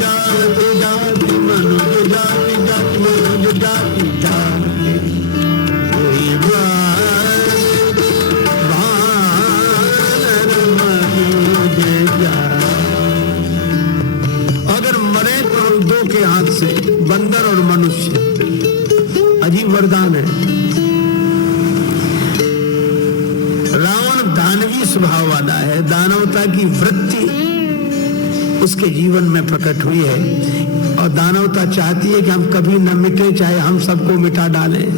जाति जाति मनुज जाति जाति मनुज जाति जाति कोई वानर मनुज जाति। अगर मरे तो हम दो के हाथ से, बंदर और मनुष्य। अजीब वरदान है। रावण दानवी स्वभाव वाला है, दानवता की वृत्ति उसके जीवन में प्रकट हुई है और दानवता चाहती है कि हम कभी न मिटे, चाहे हम सबको मिटा डालें,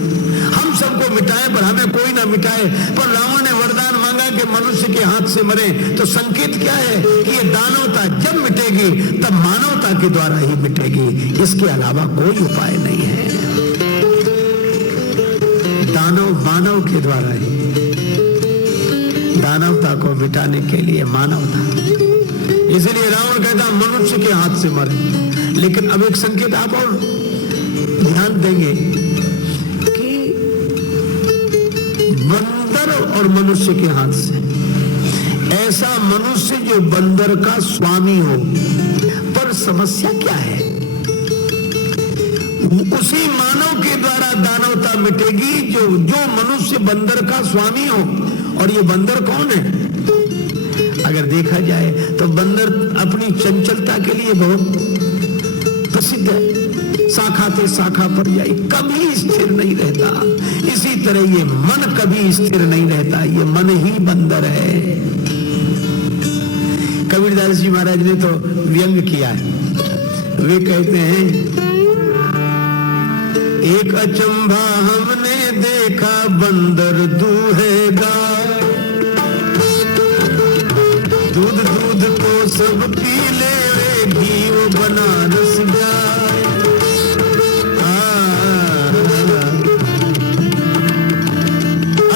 हम सबको मिटाएं पर हमें कोई ना मिटाए। पर रावण ने वरदान मांगा कि मनुष्य के हाथ से मरे, तो संकेत क्या है कि ये दानवता जब मिटेगी तब मानवता के द्वारा ही मिटेगी, इसके अलावा कोई उपाय नहीं है। दानव मानव के द्वारा ही, दानवता को मिटाने के लिए मानवता। इसलिए रावण कहता मनुष्य के हाथ से मरे। लेकिन अब एक संकेत आप और ध्यान देंगे कि बंदर और मनुष्य के हाथ से, ऐसा मनुष्य जो बंदर का स्वामी हो। पर समस्या क्या है? उसी मानव के द्वारा दानवता मिटेगी जो मनुष्य बंदर का स्वामी हो। और ये बंदर कौन है? अगर देखा जाए तो बंदर अपनी चंचलता के लिए बहुत प्रसिद्ध है। शाखा से शाखा पर जाए, कभी स्थिर नहीं रहता। इसी तरह ये मन कभी स्थिर नहीं रहता, ये मन ही बंदर है। कबीरदास जी महाराज ने तो व्यंग किया है। वे कहते हैं, एक अचंभा हमने देखा बंदर दूहेगा, दूध दूध को सब पी ले, घी वो बनारस जाए।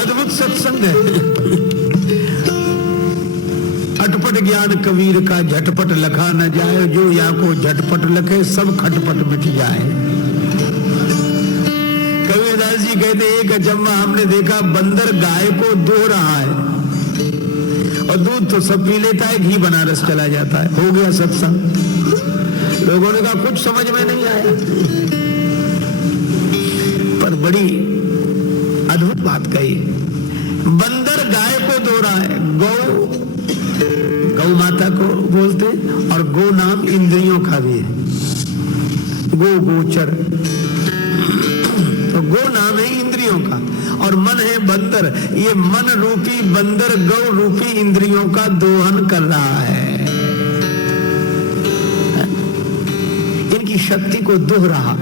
अद्भुत सत्संग है। अटपट ज्ञान कबीर का झटपट लखा न जाए, जो या को झटपट लखे सब खटपट मिट जाए। कबीरदास जी कहते एक अचंभा हमने देखा, बंदर गाय को दो रहा है और दूध तो सब पी लेता है, घी बनारस चला जाता है। हो गया सत्संग। लोगों ने कहा कुछ समझ में नहीं आया, पर बड़ी अद्भुत बात कही। बंदर गाय को दो रहा है, गौ माता को बोलते, और गो नाम इंद्रियों का भी है। गो गोचर, तो गो नाम है इंद्रियों का, और मन है बंदर। ये मन रूपी बंदर गौ रूपी इंद्रियों का दोहन कर रहा है, इनकी शक्ति को दोह रहा।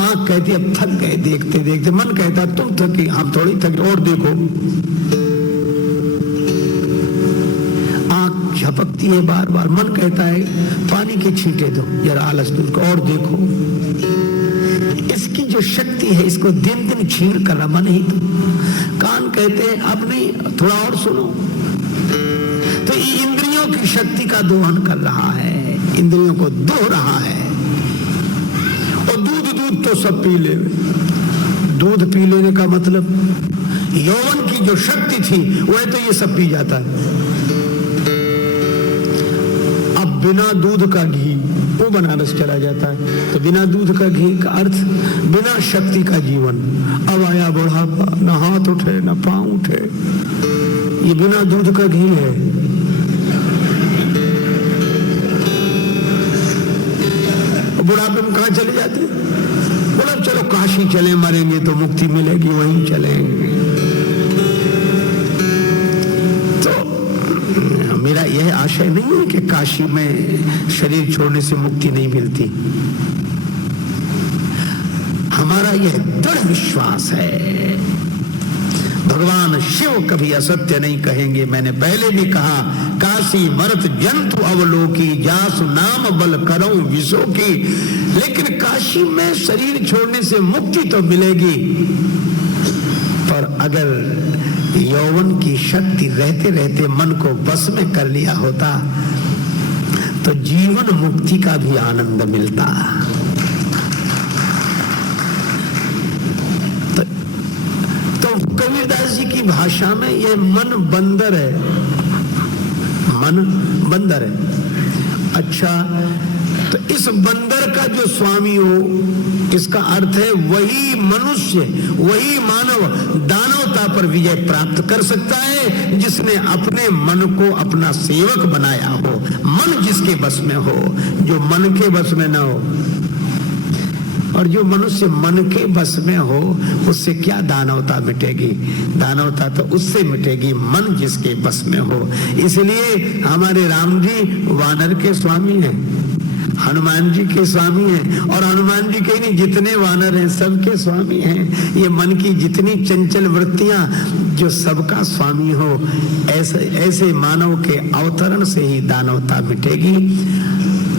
आंख कहती अब थक गए देखते देखते, मन कहता तुम थकी, हम थोड़ी थके, और देखो। आंख झपकती है बार बार, मन कहता है पानी के छींटे दो, जरा आलस दूर को, और देखो। इसकी जो शक्ति है इसको दिन दिन छीन कर रहा मन ही। तो कान कहते हैं अब नहीं, थोड़ा और सुनो। तो ये इंद्रियों की शक्ति का दोहन कर रहा है, इंद्रियों को दोह रहा है। और दूध दूध तो सब पी ले। दूध पी लेने का मतलब यौवन की जो शक्ति थी वह तो ये सब पी जाता है। अब बिना दूध का घी वो बनारस चला जाता है। तो बिना दूध का घी का अर्थ बिना शक्ति का जीवन। अब आया बुढ़ापा, न हाथ उठे न पांव उठे, ये बिना दूध का घी है। बुढ़ापे में कहाँ चले जाते? बोला चलो काशी चले, मरेंगे तो मुक्ति मिलेगी, वहीं चलेंगे। तो मेरा यह आशय नहीं है कि काशी में शरीर छोड़ने से मुक्ति नहीं मिलती। हमारा यह दृढ़ विश्वास है, भगवान शिव कभी असत्य नहीं कहेंगे। मैंने पहले भी कहा, काशी मरत जंतु अवलोकी, जासु नाम बल करऊं विशो की। लेकिन काशी में शरीर छोड़ने से मुक्ति तो मिलेगी, पर अगर यौवन की शक्ति रहते रहते मन को बस में कर लिया होता तो जीवन मुक्ति का भी आनंद मिलता। तो कबीरदास जी की भाषा में यह मन बंदर है, मन बंदर है। अच्छा, तो इस बंदर का जो स्वामी हो, इसका अर्थ है वही मनुष्य, वही मानव दानवता पर विजय प्राप्त कर सकता है जिसने अपने मन को अपना सेवक बनाया हो। मन जिसके बस में हो, जो मन के बस में ना हो। और जो मनुष्य मन के बस में हो, उससे क्या दानवता मिटेगी? दानवता तो उससे मिटेगी मन जिसके बस में हो। इसलिए हमारे राम जी वानर के स्वामी हैं, हनुमान जी के स्वामी हैं, और हनुमान जी के नहीं, जितने वानर हैं सबके स्वामी हैं। ये मन की जितनी चंचल वृत्तियां, जो सबका स्वामी हो, ऐसे मानव के अवतरण से ही दानवता मिटेगी।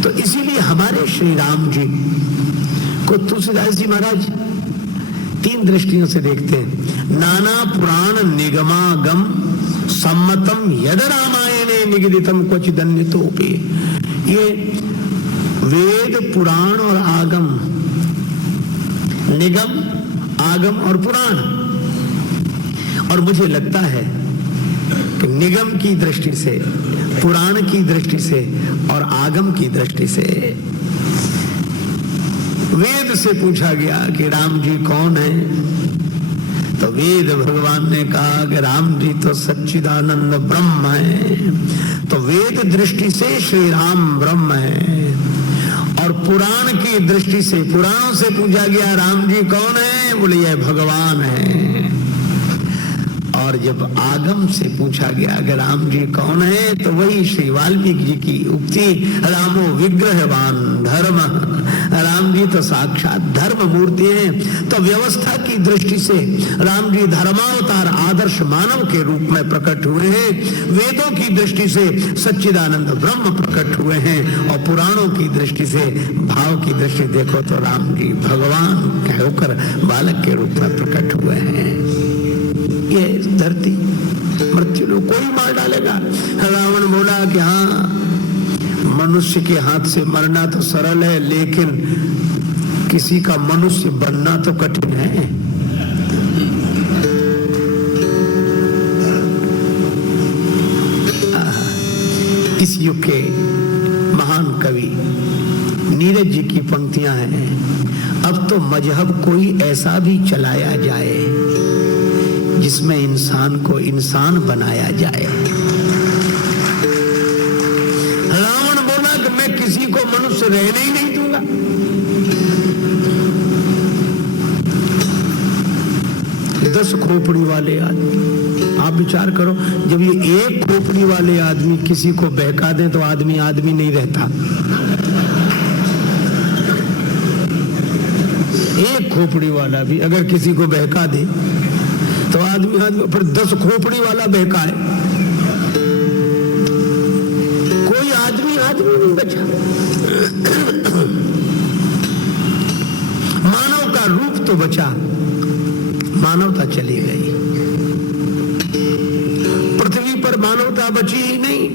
तो इसीलिए हमारे श्री राम जी को तुलसीदास जी महाराज 3 दृष्टियों से देखते हैं। नाना पुराण निगमागम सम्मतम यद रामायणे निगदितम क्वचिदन्यतोपि। ये वेद, पुराण और आगम, निगम, आगम और पुराण, और मुझे लगता है कि निगम की दृष्टि से, पुराण की दृष्टि से और आगम की दृष्टि से वेद से पूछा गया कि राम जी कौन है, तो वेद भगवान ने कहा कि राम जी तो सच्चिदानंद ब्रह्म है। तो वेद दृष्टि से श्री राम ब्रह्म है। और पुराण की दृष्टि से, पुराणों से पूछा गया राम जी कौन है, बोले यह भगवान है। और जब आगम से पूछा गया कि राम जी कौन है, तो वही श्री वाल्मीकि जी की उक्ति, रामो विग्रहवान धर्म, राम जी तो साक्षात धर्म मूर्ति हैं। तो व्यवस्था की दृष्टि से राम जी धर्मावतार आदर्श मानव के रूप में प्रकट हुए हैं। वेदों की दृष्टि से सच्चिदानंद ब्रह्म प्रकट हुए हैं, और पुराणों की दृष्टि से, भाव की दृष्टि देखो तो राम जी भगवान होकर बालक के रूप में प्रकट हुए हैं। ये धरती मृत्यु लोग कोई मार डालेगा। रावण बोला कि हाँ, मनुष्य के हाथ से मरना तो सरल है, लेकिन किसी का मनुष्य बनना तो कठिन है। इस युग के महान कवि नीरज जी की पंक्तियां हैं, अब तो मजहब कोई ऐसा भी चलाया जाए जिसमें इंसान को इंसान बनाया जाए। रावण बोला कि मैं किसी को मनुष्य रहने ही नहीं दूंगा। दस खोपड़ी वाले आदमी, आप विचार करो, जब ये एक खोपड़ी वाले आदमी किसी को बहका दे तो आदमी आदमी नहीं रहता। एक खोपड़ी वाला भी अगर किसी को बहका दे तो आदमी आदमी, फिर 10 खोपड़ी वाला बहका है, कोई आदमी आदमी नहीं बचा। मानव का रूप तो बचा, मानवता चली गई। पृथ्वी पर मानवता बची ही नहीं।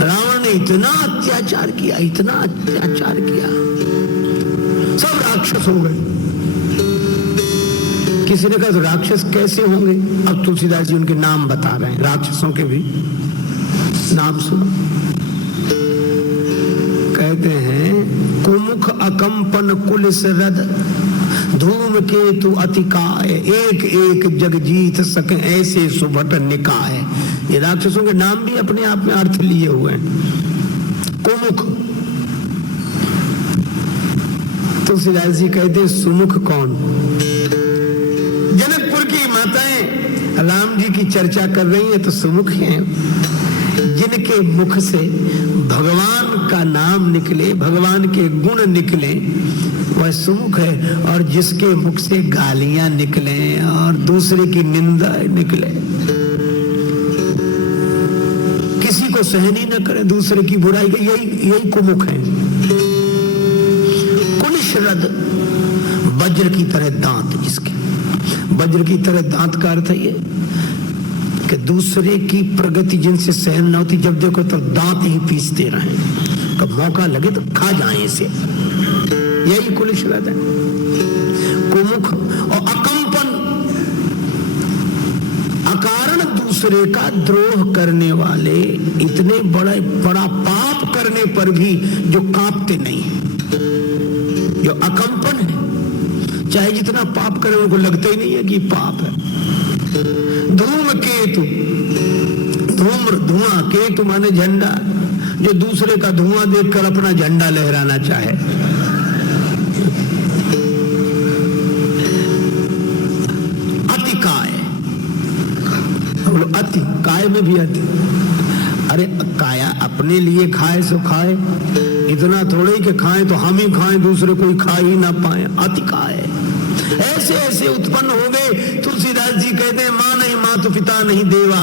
रावण ने इतना अत्याचार किया, इतना अत्याचार किया, सब राक्षस हो गए। किसी ने कहा तो राक्षस कैसे होंगे? अब तुलसीदास जी उनके नाम बता रहे हैं, राक्षसों के भी नाम सुनो। कहते हैं कुमुख अकंपन कुलिस रद धूम केतु अतिकाय, एक एक जग जीत सके ऐसे सुभट निकाय। ये राक्षसों के नाम भी अपने आप में अर्थ लिए हुए हैं। कुमुख, तुलसीदास जी कहते सुमुख कौन? जनकपुर की माताएं राम जी की चर्चा कर रही है तो सुमुख हैं, जिनके मुख से भगवान का नाम निकले, भगवान के गुण निकले, वह सुमुख है। और जिसके मुख से गालियां निकले और दूसरे की निंदा निकले, किसी को सहन ही न करे, दूसरे की बुराई, यही कुमुख है। कुलिशरद, वज्र की तरह दांत, जिसके वज्र की तरह दांत का अर्थ है ये कि दूसरे की प्रगति जिनसे सहन न होती, जब देखो तो दांत ही पीसते रहें, कब मौका लगे तो खा जाएं इसे, यही कुलिशरद है। कुमुख और अकंपन, अकारण दूसरे का द्रोह करने वाले, इतने बड़ा पाप करने पर भी जो कांपते नहीं, जो अकंपन है, चाहे जितना पाप करे उनको लगता ही नहीं है कि पाप है। धूमकेतु, धूम्र धुआं, केतु माने झंडा, जो दूसरे का धुआं देखकर अपना झंडा लहराना चाहे। अतिकाय, बोलो अति, काय में भी अति। अरे काया अपने लिए खाए सो खाए, इतना थोड़े ही कि खाएं तो हम ही खाएं, दूसरे कोई खा ही ना पाए। अतिकाय ऐसे ऐसे उत्पन्न हो गए। तुलसीदास जी कहते हैं मां नहीं मातु पिता नहीं देवा,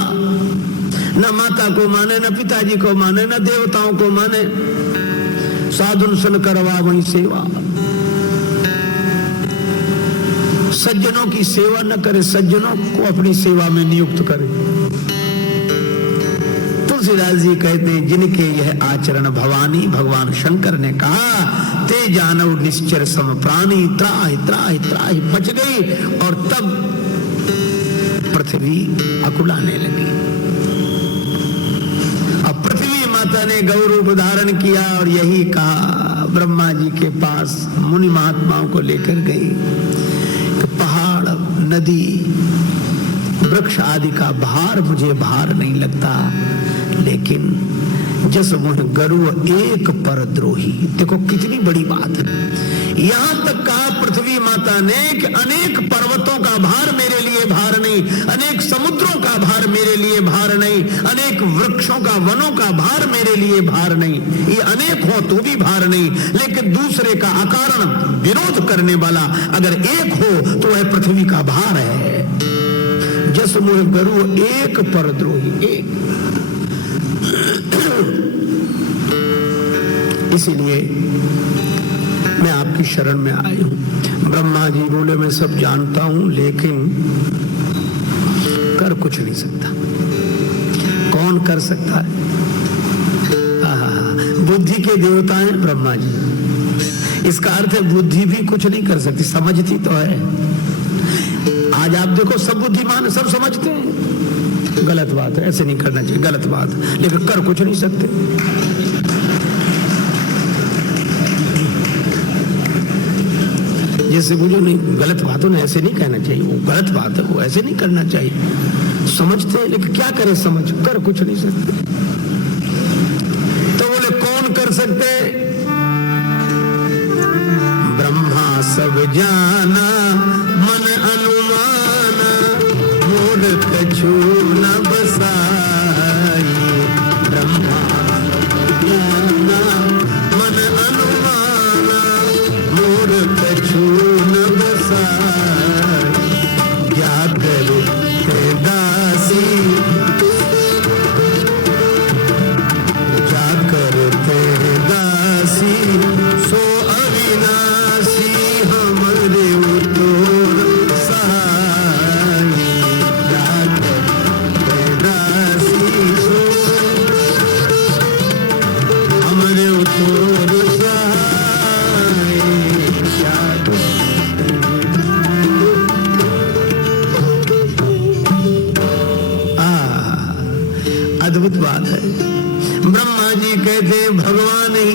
न माता को माने, न पिताजी को माने, न देवताओं को माने, साधुन सन करवा वही सेवा। सज्जनों की सेवा न करे, सज्जनों को अपनी सेवा में नियुक्त करे। तुलसीदास जी कहते हैं जिनके यह आचरण भवानी, भगवान शंकर ने कहा ते जानव निश्चर सम प्राणी, त्राहि त्राहि त्राहि बच गई। और तब पृथ्वी अकुलाने लगी। अब पृथ्वी माता ने गौ रूप धारण किया और यही कहा, ब्रह्मा जी के पास मुनि महात्माओं को लेकर गई कि पहाड़, नदी, वृक्ष आदि का भार मुझे भार नहीं लगता, लेकिन जस मुह गरु एक पर द्रोही। देखो कितनी बड़ी बात है। यहां तक कहा पृथ्वी माता ने कि अनेक पर्वतों का भार मेरे लिए भार नहीं, अनेक समुद्रों का भार मेरे लिए भार नहीं, अनेक वृक्षों का, वनों का भार मेरे लिए भार नहीं। ये अनेक हो तो भी भार नहीं, लेकिन दूसरे का अकारण विरोध करने वाला अगर एक हो तो वह पृथ्वी का भार है। जस मुह गरु एक पर द्रोही, एक। इसीलिए मैं आपकी शरण में आई हूं। ब्रह्मा जी बोले मैं सब जानता हूं, लेकिन कर कुछ नहीं सकता। कौन कर सकता है? बुद्धि के देवता हैं ब्रह्मा जी। इसका अर्थ है बुद्धि भी कुछ नहीं कर सकती, समझती तो है। आज आप देखो सब बुद्धिमान, सब समझते हैं, गलत बात है, ऐसे नहीं करना चाहिए, गलत बात, लेकिन कर कुछ नहीं सकते। जैसे मुझे नहीं, गलत बात है, ऐसे नहीं कहना चाहिए, वो गलत बात है, वो ऐसे नहीं करना चाहिए। समझते हैं लेकिन क्या करें, समझ कर कुछ नहीं सकते। तो बोले कौन कर सकते? ब्रह्मा सब जाना मन अनुमाना, मूढ़ कछु न बसाई। ब्रह्मा सब जाना मन अनुमाना, मूढ़ कछु न बसाई। जाकर ते दासी, जाकर ते दासी, सो अविनाशी हमरे उतोर सहाय। जाकर ते दासी, सो हमरे उतोर सहाय। अद्भुत बात है। ब्रह्मा जी कहते हैं भगवान ही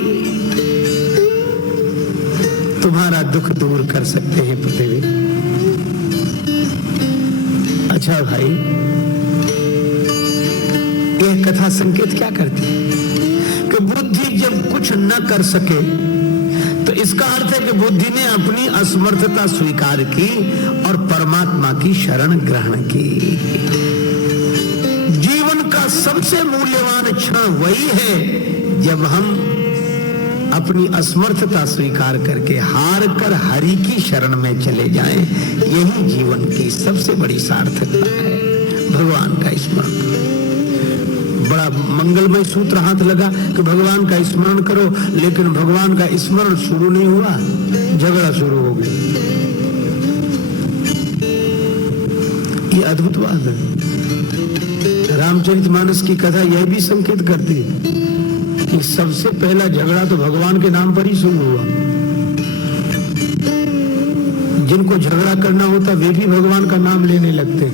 तुम्हारा दुख दूर कर सकते हैं पृथ्वी। अच्छा भाई, यह कथा संकेत क्या करती है कि बुद्धि जब कुछ न कर सके तो इसका अर्थ है कि बुद्धि ने अपनी असमर्थता स्वीकार की और परमात्मा की शरण ग्रहण की। जीवन का सबसे मूल्यवान क्षण वही है जब हम अपनी असमर्थता स्वीकार करके हार कर हरि की शरण में चले जाएं। यही जीवन की सबसे बड़ी सार्थकता है, भगवान का स्मरण। बड़ा मंगलमय सूत्र हाथ लगा कि भगवान का स्मरण करो, लेकिन भगवान का स्मरण शुरू नहीं हुआ, झगड़ा शुरू हो गया। ये अद्भुत बात है। रामचरितमानस की कथा यह भी संकेत करती है कि सबसे पहला झगड़ा तो भगवान के नाम पर ही शुरू हुआ। जिनको झगड़ा करना होता वे भी भगवान का नाम लेने लगते।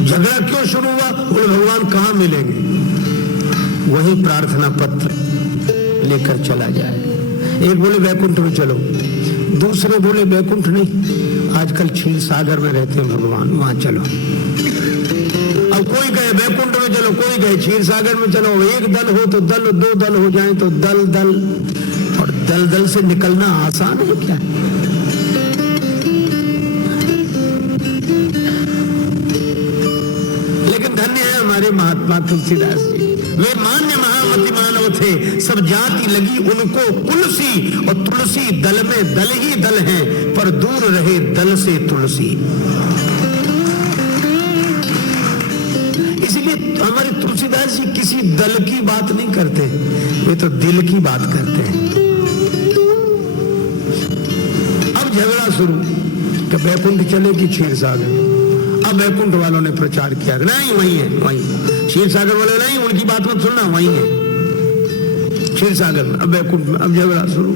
झगड़ा क्यों शुरू हुआ? बोले भगवान कहाँ मिलेंगे? वही प्रार्थना पत्र लेकर चला जाए। एक बोले वैकुंठ में चलो, दूसरे बोले वैकुंठ नहीं, आजकल क्षीर सागर में रहते हैं भगवान, वहां चलो। अब कोई कहे वैकुंठ में चलो, कोई कहे क्षीर सागर में चलो। एक दल हो तो दल, दो दल हो जाए तो दल दल, और दल दल से निकलना आसान है क्या? लेकिन धन्य है हमारे महात्मा तुलसीदास जी, वे मान्य महामति मानव थे, सब जाति लगी उनको तुलसी, और तुलसी दल में दल ही दल हैं, पर दूर रहे दल से तुलसी। इसलिए हमारे तुलसीदास जी किसी दल की बात नहीं करते, वे तो दिल की बात करते हैं। अब झगड़ा शुरू कि वैकुंठ चले कि क्षीर सागर। अब वैकुंठ वालों ने प्रचार किया, नहीं वही है, वही। क्षीर सागर वाले नहीं, उनकी बात मत सुनना, वही है क्षीर सागर में। अब वैकुंठ में अब झगड़ा शुरू,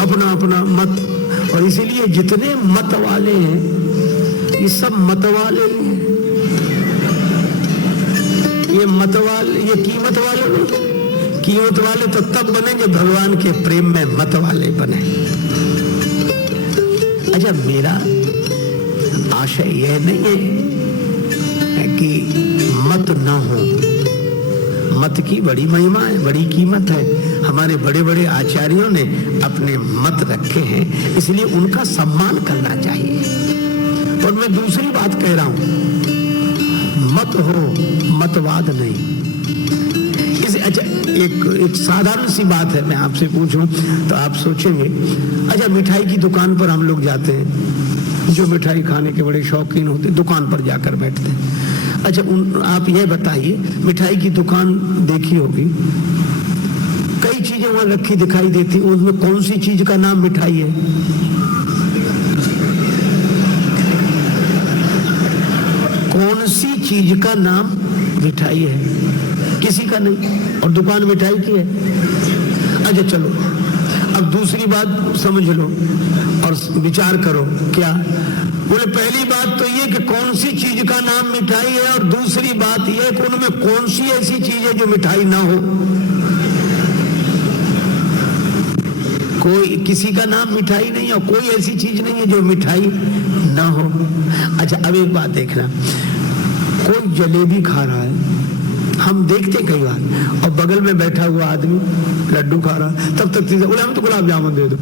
अपना अपना मत। और इसीलिए जितने मत वाले हैं ये सब मत वाले ही हैं। ये मत वाले, ये कीमत वाले नहीं। कीमत वाले तो तब बने जब भगवान के प्रेम में मत वाले बने। अच्छा, मेरा आशय यह नहीं है कि मत न हो। मत की बड़ी महिमा है, बड़ी कीमत है। हमारे बड़े बड़े आचार्यों ने अपने मत रखे हैं, इसलिए उनका सम्मान करना चाहिए। और मैं दूसरी बात कह रहा हूं, मत हो, मतवाद नहीं। अच्छा, एक साधारण सी बात है, मैं आपसे पूछूं तो आप सोचेंगे। अच्छा, मिठाई की दुकान पर हम लोग जाते हैं, जो मिठाई खाने के बड़े शौकीन होते दुकान पर जाकर बैठते हैं। अच्छा, आप यह बताइए, मिठाई की दुकान देखी होगी, कई चीजें वहां रखी दिखाई देती, उनमें कौन सी चीज का नाम मिठाई है? कौन सी चीज का नाम मिठाई है? किसी का नहीं, और दुकान मिठाई की है। अच्छा चलो, अब दूसरी बात समझ लो और विचार करो। क्या बोले? पहली बात तो ये कि कौन सी चीज का नाम मिठाई है, और दूसरी बात ये कि उनमें कौन सी ऐसी चीज है जो मिठाई ना हो। कोई किसी का नाम मिठाई नहीं है, और कोई ऐसी चीज नहीं है जो मिठाई ना हो। अच्छा, अब एक बात देखना, कोई जलेबी खा रहा है, हम देखते कई बार, और बगल में बैठा हुआ आदमी लड्डू खा रहा है, तब तक बोले हम तो गुलाब जामुन दे दो।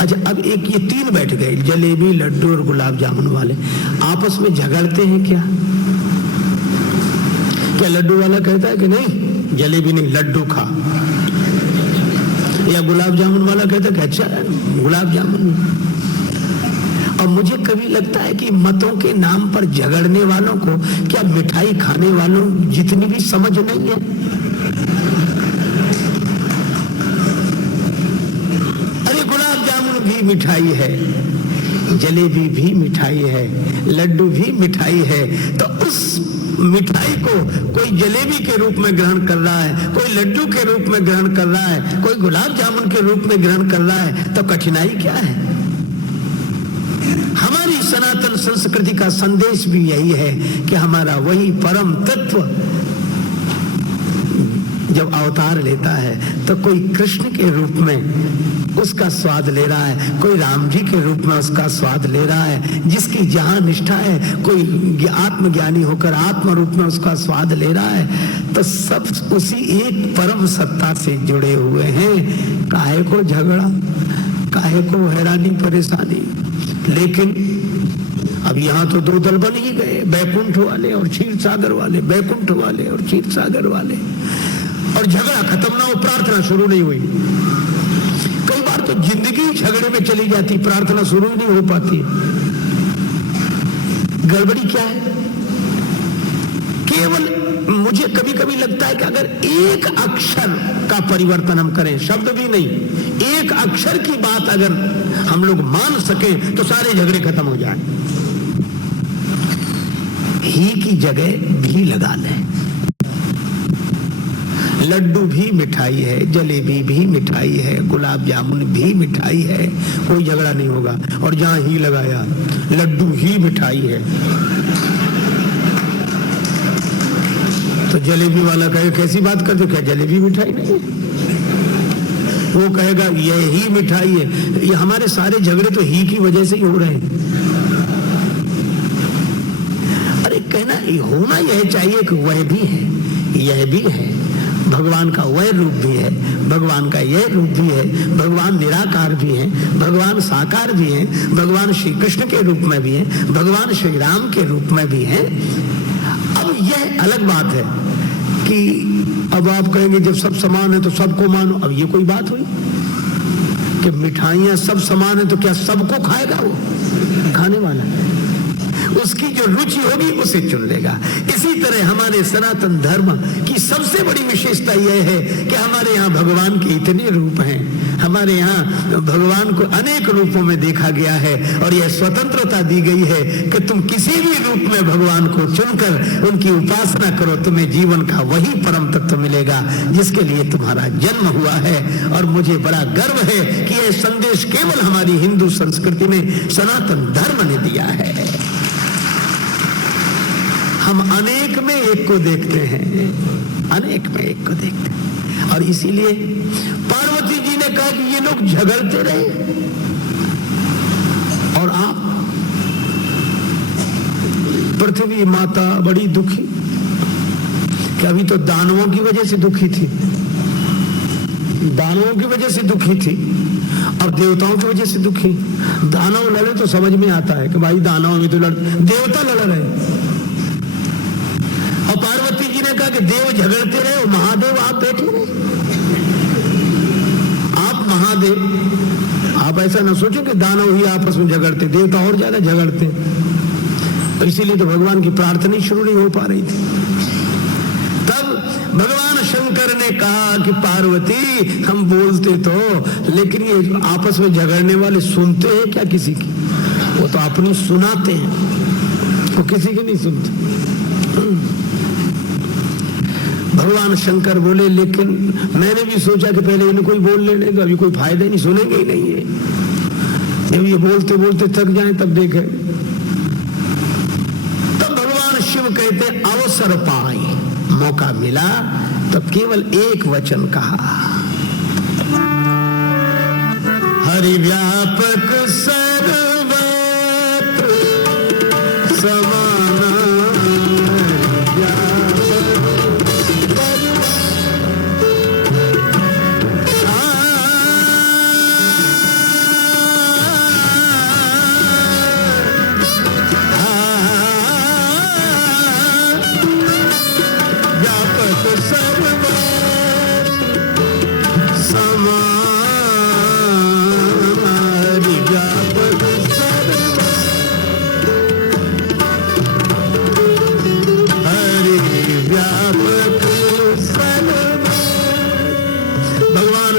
अच्छा, अब एक ये तीन बैठ गए, जलेबी, लड्डू और गुलाब जामुन वाले, आपस में झगड़ते हैं क्या? क्या लड्डू वाला कहता है कि नहीं जलेबी नहीं, लड्डू खा, या गुलाब जामुन वाला कहता है कि अच्छा गुलाब जामुन। और मुझे कभी लगता है कि मतों के नाम पर झगड़ने वालों को क्या मिठाई खाने वालों जितनी भी समझ नहीं है? अरे गुलाब जामुन भी मिठाई है, जलेबी भी मिठाई है, लड्डू भी मिठाई है, तो उस मिठाई को कोई जलेबी के रूप में ग्रहण कर रहा है, कोई लड्डू के रूप में ग्रहण कर रहा है, कोई गुलाब जामुन के रूप में ग्रहण कर रहा है, तो कठिनाई क्या है? हमारी सनातन संस्कृति का संदेश भी यही है कि हमारा वही परम तत्व जब अवतार लेता है तो कोई कृष्ण के रूप में उसका स्वाद ले रहा है, कोई राम जी के रूप में उसका स्वाद ले रहा है, जिसकी जहां निष्ठा है, कोई आत्मज्ञानी होकर आत्म रूप में उसका स्वाद ले रहा है, तो सब उसी एक परम सत्ता से जुड़े हुए हैं। काहे को झगड़ा, काहे को हैरानी परेशानी? लेकिन अब यहाँ तो दो दल बन ही गए, बैकुंठ वाले और क्षीर सागर वाले, बैकुंठ वाले और क्षीर सागर वाले, और झगड़ा खत्म ना हो, प्रार्थना शुरू नहीं हुई। कई बार तो जिंदगी झगड़े में चली जाती, प्रार्थना शुरू नहीं हो पाती। गड़बड़ी क्या है? केवल मुझे कभी कभी लगता है कि अगर एक अक्षर का परिवर्तन हम करें, शब्द भी नहीं, एक अक्षर की बात अगर हम लोग मान सकें तो सारे झगड़े खत्म हो जाएं। ही की जगह भी लगा लें। लड्डू भी मिठाई है, जलेबी भी मिठाई है, गुलाब जामुन भी मिठाई है, कोई झगड़ा नहीं होगा। और जहां ही लगाया, लड्डू ही मिठाई है, तो जलेबी वाला कहे कैसी बात करते हो, क्या जलेबी मिठाई नहीं है? वो कहेगा यही मिठाई है। ये हमारे सारे झगड़े तो ही की वजह से ही हो रहे हैं। अरे कहना होना यह चाहिए कि वह भी है, यह भी है, भगवान का वह रूप भी है, भगवान का यह रूप भी है, भगवान निराकार भी है, भगवान साकार भी है, भगवान श्री कृष्ण के रूप में भी है, भगवान श्री राम के रूप में भी है। अब यह अलग बात है कि अब आप कहेंगे जब सब समान है तो सबको मानो। अब ये कोई बात हुई कि मिठाइयां सब समान है तो क्या सबको खाएगा? वो खाने वाला उसकी जो रुचि होगी उसे चुन लेगा। इसी तरह हमारे सनातन धर्म की सबसे बड़ी विशेषता यह है कि हमारे यहाँ भगवान के इतने रूप हैं, हमारे यहाँ भगवान को अनेक रूपों में देखा गया है और यह स्वतंत्रता दी गई है कि तुम किसी भी रूप में भगवान को चुनकर उनकी उपासना करो, तुम्हें जीवन का वही परम तत्व मिलेगा जिसके लिए तुम्हारा जन्म हुआ है। और मुझे बड़ा गर्व है कि यह संदेश केवल हमारी हिंदू संस्कृति में सनातन धर्म ने दिया है। हम अनेक में एक को देखते हैं, अनेक में एक को देखते हैं। और इसीलिए पार्वती जी ने कहा कि ये लोग झगड़ते रहे और आप, पृथ्वी माता बड़ी दुखी, कि अभी तो दानवों की वजह से दुखी थी, दानवों की वजह से दुखी थी, अब देवताओं की वजह से दुखी। दानव लड़े तो समझ में आता है कि भाई दानव भी तो देवता लड़ रहे। और पार्वती जी ने कहा कि देव झगड़ते रहे और महादेव आप बैठे रहे। आप महादेव, आप ऐसा ना सोचो कि दानव ही आपस में झगड़ते, देवता और ज्यादा झगड़ते। तो इसीलिए तो भगवान की प्रार्थना ही शुरू नहीं हो पा रही थी। तब भगवान शंकर ने कहा कि पार्वती हम बोलते तो, लेकिन ये आपस में झगड़ने वाले सुनते हैं क्या किसी की? वो तो अपनी सुनाते हैं, वो किसी की नहीं सुनते। भगवान शंकर बोले लेकिन मैंने भी सोचा कि पहले इन्हें कोई बोल लेने तो अभी कोई फायदा ही नहीं, सुनेंगे ही नहीं है। जब ये बोलते बोलते थक जाएं तब देखें। तब भगवान शिव कहते अवसर पाई, मौका मिला तब केवल एक वचन कहा, हरि व्यापक सर्वत्र समाना।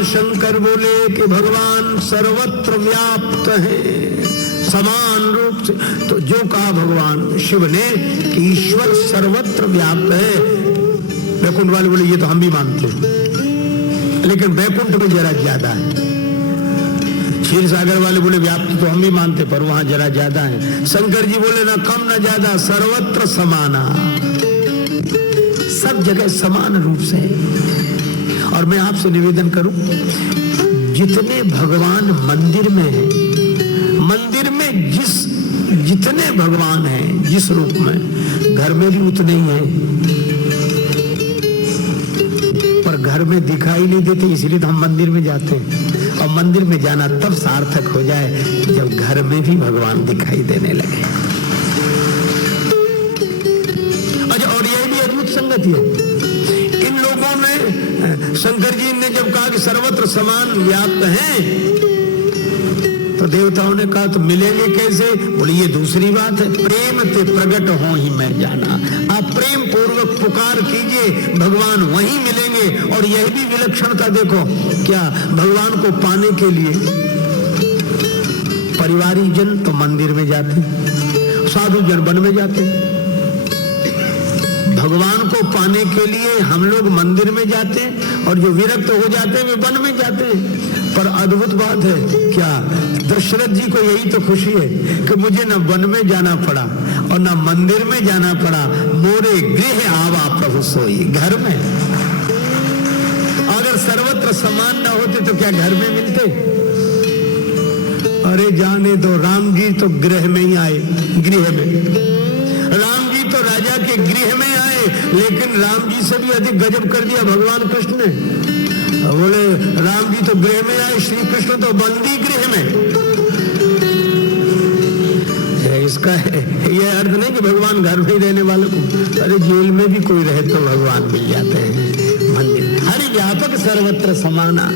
शंकर बोले कि भगवान सर्वत्र व्याप्त है, समान रूप से। तो जो कहा भगवान शिव ने कि ईश्वर सर्वत्र व्याप्त है, वैकुंठ वाले बोले ये तो हम भी मानते हैं, लेकिन वैकुंठ में जरा ज्यादा है। क्षीर सागर वाले बोले व्याप्त तो हम भी मानते, पर वहां जरा ज्यादा है। शंकर जी बोले ना कम ना ज्यादा, सर्वत्र समाना, सब जगह समान रूप से। और मैं आपसे निवेदन करूं, जितने भगवान मंदिर में हैं, मंदिर में जितने भगवान हैं जिस रूप में, घर में भी उतने ही हैं, पर घर में दिखाई नहीं देते, इसलिए तो हम मंदिर में जाते हैं। और मंदिर में जाना तब सार्थक हो जाए जब घर में भी भगवान दिखाई देने लगे। अच्छा, और यह भी अद्भुत संगति है। शंकर जी ने जब कहा कि सर्वत्र समान व्याप्त हैं, तो देवताओं ने कहा तो मिलेंगे कैसे? बोले ये दूसरी बात है, प्रेम ते प्रकट हो ही मैं जाना। आप प्रेम पूर्वक पुकार कीजिए, भगवान वहीं मिलेंगे। और यह भी विलक्षणता देखो, क्या भगवान को पाने के लिए परिवारी जन तो मंदिर में जाते, साधु जन वन में जाते। भगवान को पाने के लिए हम लोग मंदिर में जाते हैं और जो विरक्त हो जाते हैं वे वन में जाते हैं। पर अद्भुत बात है क्या, दशरथ जी को यही तो खुशी है कि मुझे न वन में जाना पड़ा और न मंदिर में जाना पड़ा, मोरे गृह आवा प्रभु सोई, घर में। अगर सर्वत्र समान न होते तो क्या घर में मिलते? अरे जाने दो, राम जी तो गृह में ही आए, गृह में। राम जी तो राजा के गृह में आए, लेकिन राम जी से भी अधिक गजब कर दिया भगवान कृष्ण ने। बोले राम जी तो गृह में आए, श्री कृष्ण तो बंदी गृह में। इसका ये अर्थ नहीं कि भगवान घर में ही रहने वालों को, अरे जेल में भी कोई रहे तो भगवान मिल जाते हैं मंदिर। हरि व्यापक सर्वत्र समाना,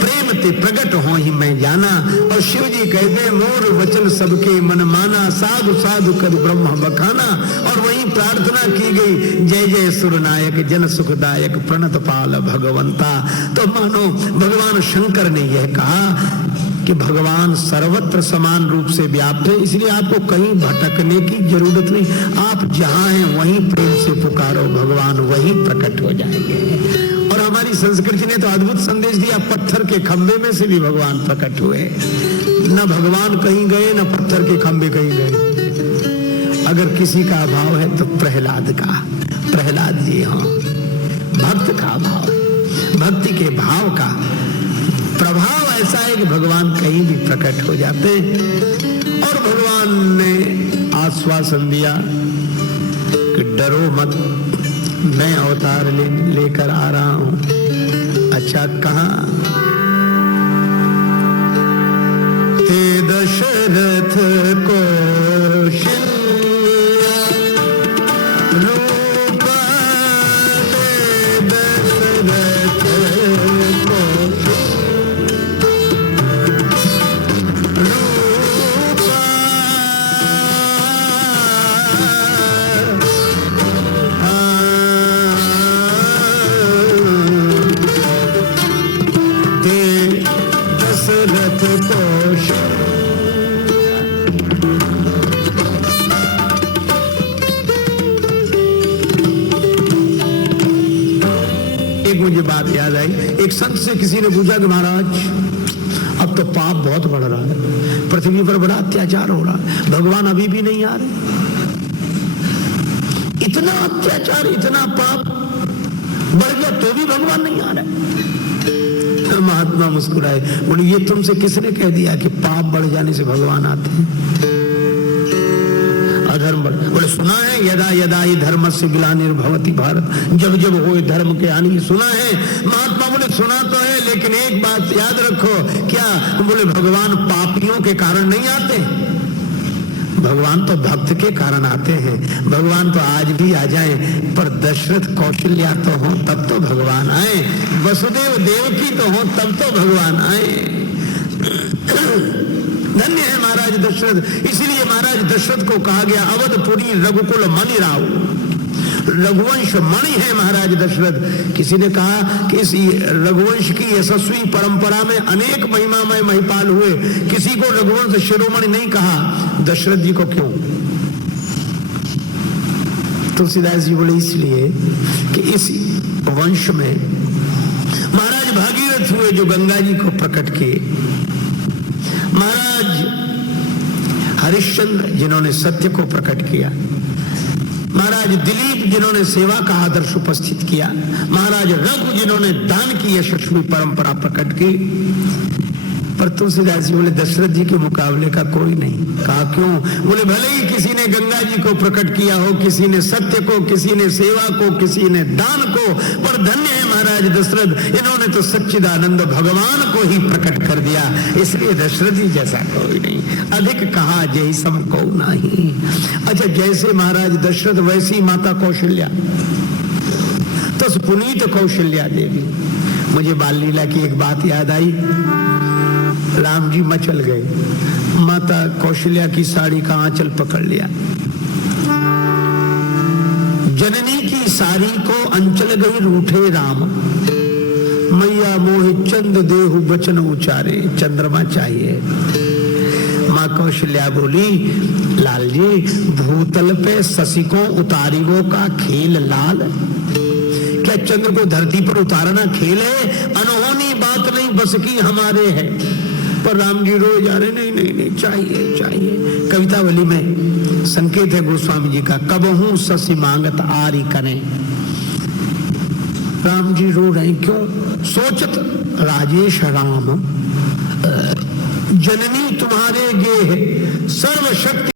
प्रेम ते प्रगट हो ही मैं जाना। और शिव जी कहते हैं मोर वचन सबके मन माना, साधु साधु कर ब्रह्म बखाना। और वहीं प्रार्थना की गई, जय जय सुरनायक जन सुखदायक प्रणत पाल भगवंता। तो मानो भगवान शंकर ने यह कहा कि भगवान सर्वत्र समान रूप से व्याप्त है, इसलिए आपको कहीं भटकने की जरूरत नहीं। आप जहां हैं वहीं प्रेम से पुकारो, भगवान वहीं प्रकट हो जाएंगे। और हमारी संस्कृति ने तो अद्भुत संदेश दिया, पत्थर के खंबे में से भी भगवान प्रकट हुए। न भगवान कहीं गए, न पत्थर के खंबे कहीं गए। अगर किसी का अभाव है तो प्रहलाद का, प्रहलाद जी हाँ, भक्त का अभाव है। भक्ति के भाव का प्रभाव ऐसा है कि भगवान कहीं भी प्रकट हो जाते। और भगवान ने आश्वासन दिया कि डरो मत, मैं अवतार लेकर आ रहा हूं। अच्छा कहां? ते दशरथ को बात याद आई। एक संत से किसी ने पूछा कि महाराज अब तो पाप बहुत बढ़ रहा है, पृथ्वी पर बड़ा अत्याचार हो रहा है, भगवान अभी भी नहीं आ रहे। इतना अत्याचार, इतना पाप बढ़ गया तो भी भगवान नहीं आ रहा। महात्मा मुस्कुराए, बोले ये तुमसे किसने कह दिया कि पाप बढ़ जाने से भगवान आते हैं? अधर्म बढ़, बोले सुना है यदा यदा ही धर्म से ग्लानिर्भवति भारत, जब जब होए धर्म के हानि, सुना है। महात्मा बोले सुना तो है, लेकिन एक बात याद रखो। क्या? बोले भगवान पापियों के कारण नहीं आते, भगवान तो भक्त के कारण आते हैं। भगवान तो आज भी आ जाए, पर दशरथ कौशल्या तो हो तब तो भगवान आए, वसुदेव देवकी तो हो तब तो भगवान आए। धन्य है महाराज दशरथ। इसीलिए महाराज दशरथ को कहा गया अवधपुरी रघुकुल मणि राव, रघुवंश मणि है महाराज दशरथ। किसी ने कहा कि इस रघुवंश की यशस्वी परंपरा में अनेक महिमामय महिपाल हुए, किसी को रघुवंश शिरोमणि नहीं कहा, दशरथ जी को क्यों? तुलसीदास जी बोले इसलिए कि इस वंश में महाराज भागीरथ हुए जो गंगा जी को प्रकट किए, महाराज हरिश्चंद्र जिन्होंने सत्य को प्रकट किया, महाराज दिलीप जिन्होंने सेवा का आदर्श उपस्थित किया, महाराज रघु जिन्होंने दान की यशस्वी परंपरा प्रकट की। पर तुलसीदास जी बोले दशरथ जी के मुकाबले का कोई नहीं। कहा क्यों? बोले भले ही किसी ने गंगा जी को प्रकट किया हो, किसी ने सत्य को, किसी ने सेवा को, किसी ने दान को, पर धन्य है महाराज दशरथ, इन्होंने तो सच्चिदानंद भगवान को ही प्रकट कर दिया। इसलिए दशरथ जी जैसा कोई नहीं, अधिक कहा जय सम को नहीं। अच्छा, जैसे महाराज दशरथ वैसी माता कौशल्या, तो पुनीत कौशल्या देवी। मुझे बाल लीला की एक बात याद आई। राम जी मचल गए, माता कौशल्या की साड़ी का आंचल पकड़ लिया, जननी की साड़ी को अंचल गई रूठे राम, मैया मोहि चंद देहु बचन उचारे, चंद्रमा चाहिए। माँ कौशल्या बोली लाल जी भूतल पे शशिकों उतारिगो का खेल लाल, क्या चंद्र को धरती पर उतारना खेल है? अनहोनी बात नहीं बस की हमारे है। पर राम जी रोए जा रहे, नहीं नहीं नहीं, चाहिए चाहिए। कवितावली में संकेत है गोस्वामी जी का, कबहू ससी मांगत आरी करें। राम जी रो रहे, क्यों? सोचत राजेश राम जननी तुम्हारे गे सर्वशक्ति